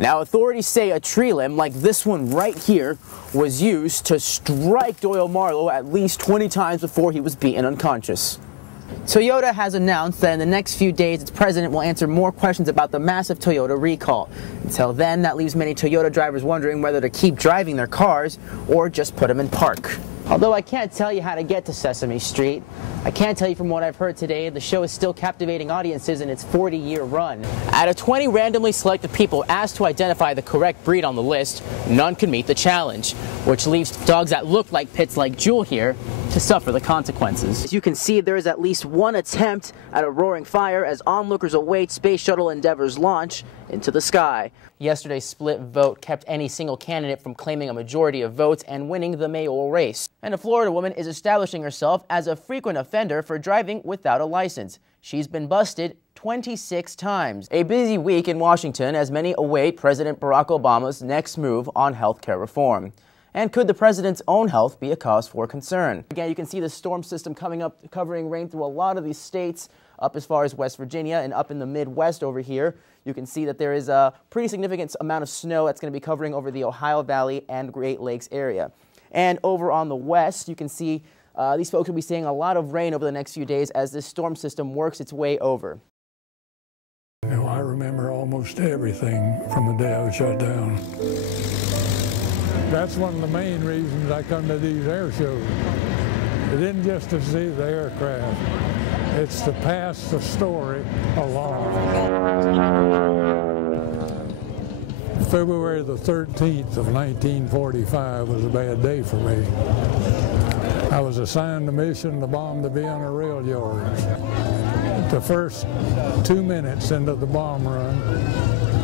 Now, authorities say a tree limb like this one right here was used to strike Doyle Marlowe at least 20 times before he was beaten unconscious. Toyota has announced that in the next few days, its president will answer more questions about the massive Toyota recall. Until then, that leaves many Toyota drivers wondering whether to keep driving their cars or just put them in park. Although I can't tell you how to get to Sesame Street, I can tell you from what I've heard today, the show is still captivating audiences in its 40-year run. Out of 20 randomly selected people asked to identify the correct breed on the list, none could meet the challenge, which leaves dogs that look like pits like Jewel here to suffer the consequences. As you can see, there is at least one attempt at a roaring fire as onlookers await Space Shuttle Endeavour's launch into the sky. Yesterday's split vote kept any single candidate from claiming a majority of votes and winning the mayoral race. And a Florida woman is establishing herself as a frequent offender for driving without a license. She's been busted 26 times. A busy week in Washington as many await President Barack Obama's next move on health care reform. And could the president's own health be a cause for concern? Again, you can see the storm system coming up, covering rain through a lot of these states, up as far as West Virginia and up in the Midwest over here. You can see that there is a pretty significant amount of snow that's going to be covering over the Ohio Valley and Great Lakes area. And over on the west, you can see these folks will be seeing a lot of rain over the next few days as this storm system works its way over. You know, I remember almost everything from the day I was shut down. That's one of the main reasons I come to these air shows. It isn't just to see the aircraft, it's to pass the story along. February the 13th of 1945 was a bad day for me. I was assigned a mission to bomb the Vienna rail yards. The first 2 minutes into the bomb run,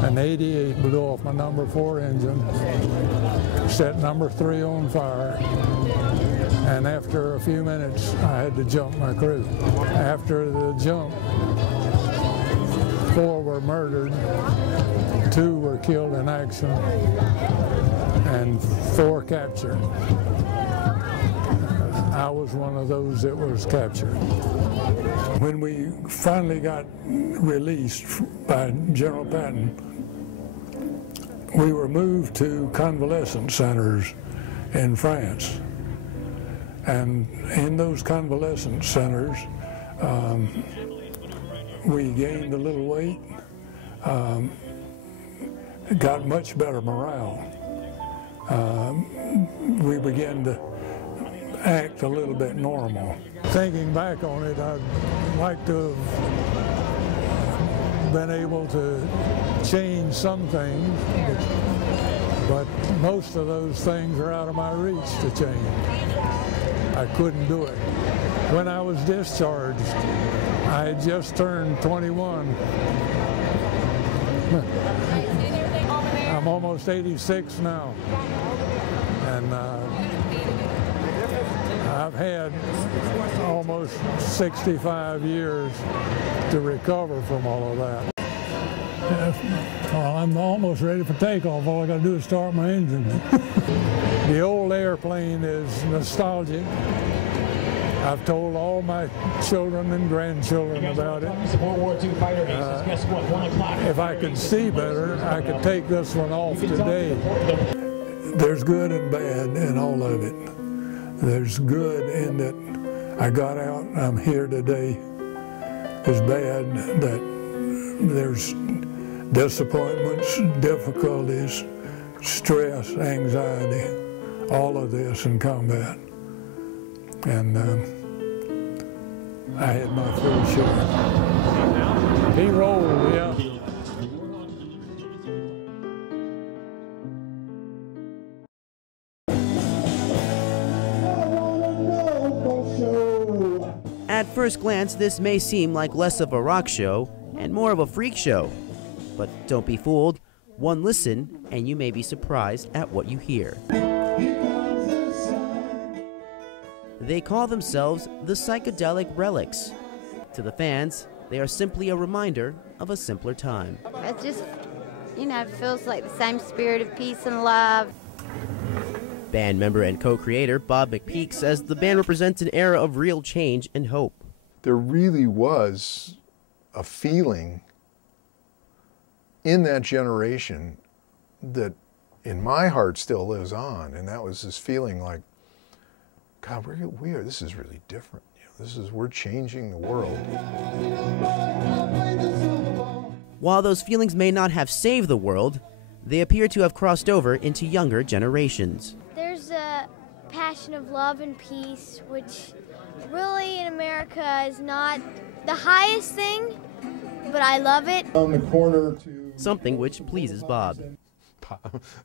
an 88 blew off my number 4 engine, set number 3 on fire, and after a few minutes I had to jump my crew. After the jump, 4 were murdered, 2 were killed in action, and 4 captured. I was one of those that was captured. When we finally got released by General Patton, we were moved to convalescent centers in France. And in those convalescent centers, we gained a little weight, got much better morale. We began to act a little bit normal. Thinking back on it, I'd like to have been able to change some things, but most of those things are out of my reach to change. I couldn't do it. When I was discharged, I had just turned 21. I'm almost 86 now, and I've had almost 65 years to recover from all of that. Well, I'm almost ready for takeoff. All I got to do is start my engine. The old airplane is nostalgic. I've told all my children and grandchildren about it. If I could see better, I could take this one off today. There's good and bad in all of it. There's good in that I got out and I'm here today. There's bad that there's disappointments, difficulties, stress, anxiety, all of this in combat. And I had my full share. He rolled, yeah. At first glance, this may seem like less of a rock show and more of a freak show. But don't be fooled. One listen, and you may be surprised at what you hear. They call themselves the Psychedelic Relics. To the fans, they are simply a reminder of a simpler time. It just, you know, it feels like the same spirit of peace and love. Band member and co-creator Bob McPeak says the band represents an era of real change and hope. There really was a feeling in that generation that in my heart still lives on, and that was this feeling like, God, this is really different. We're changing the world. While those feelings may not have saved the world, they appear to have crossed over into younger generations. There's a passion of love and peace, which really in America is not the highest thing, but I love it. On the corner to something which pleases Bob.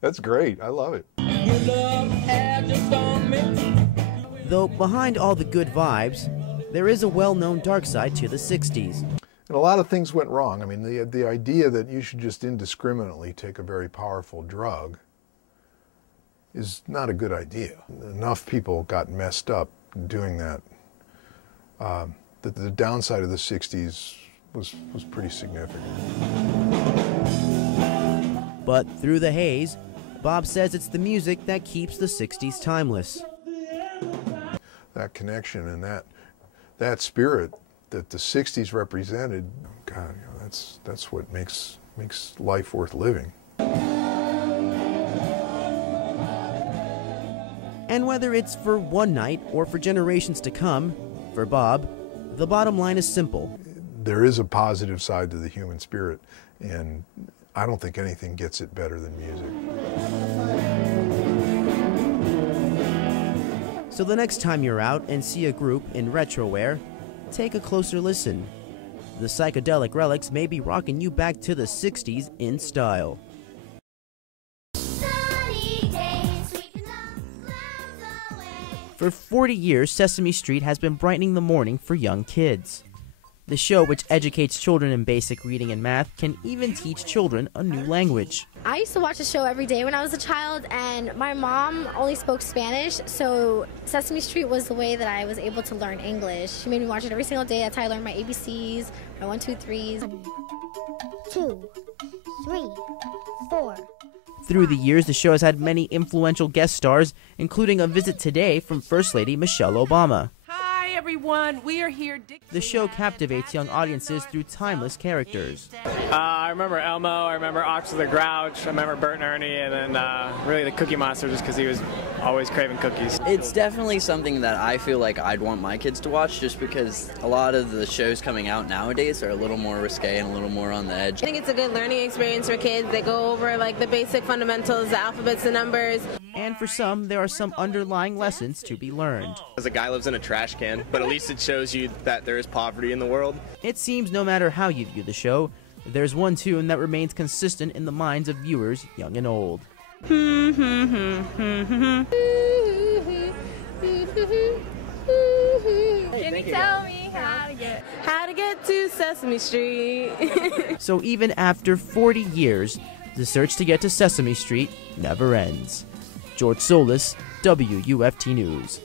That's great. I love it. Though behind all the good vibes, there is a well-known dark side to the 60s. And a lot of things went wrong. I mean, the idea that you should just indiscriminately take a very powerful drug is not a good idea. Enough people got messed up doing that. That the downside of the 60s was pretty significant. But through the haze, Bob says it's the music that keeps the 60s timeless. That connection and that spirit that the 60s represented, God, that's what makes life worth living. And whether it's for one night or for generations to come, for Bob, the bottom line is simple. There is a positive side to the human spirit, and I don't think anything gets it better than music. So the next time you're out and see a group in retro wear, take a closer listen. The psychedelic relics may be rocking you back to the 60s in style. For 40 years, Sesame Street has been brightening the morning for young kids. The show, which educates children in basic reading and math, can even teach children a new language. I used to watch the show every day when I was a child, and my mom only spoke Spanish, so Sesame Street was the way that I was able to learn English. She made me watch it every single day. That's how I learned my ABCs, my 1, 2, 3s. 1, 2, 3, 4. Through the years, the show has had many influential guest stars, including a visit today from First Lady Michelle Obama. Hi everyone, we are here. The show captivates young audiences through timeless characters. I remember Elmo, I remember Ox the Grouch, I remember Bert and Ernie, and then really the Cookie Monster just because he was always craving cookies. It's definitely something that I feel like I'd want my kids to watch just because a lot of the shows coming out nowadays are a little more risque and a little more on the edge. I think it's a good learning experience for kids. They go over like the basic fundamentals, the alphabets, the numbers. And for some, there are some underlying lessons to be learned. As a guy lives in a trash can, but at least it shows you that there is poverty in the world. It seems no matter how you view the show, there's one tune that remains consistent in the minds of viewers, young and old. Can you tell me how to get to Sesame Street? So even after 40 years, the search to get to Sesame Street never ends. George Solis, WUFT News.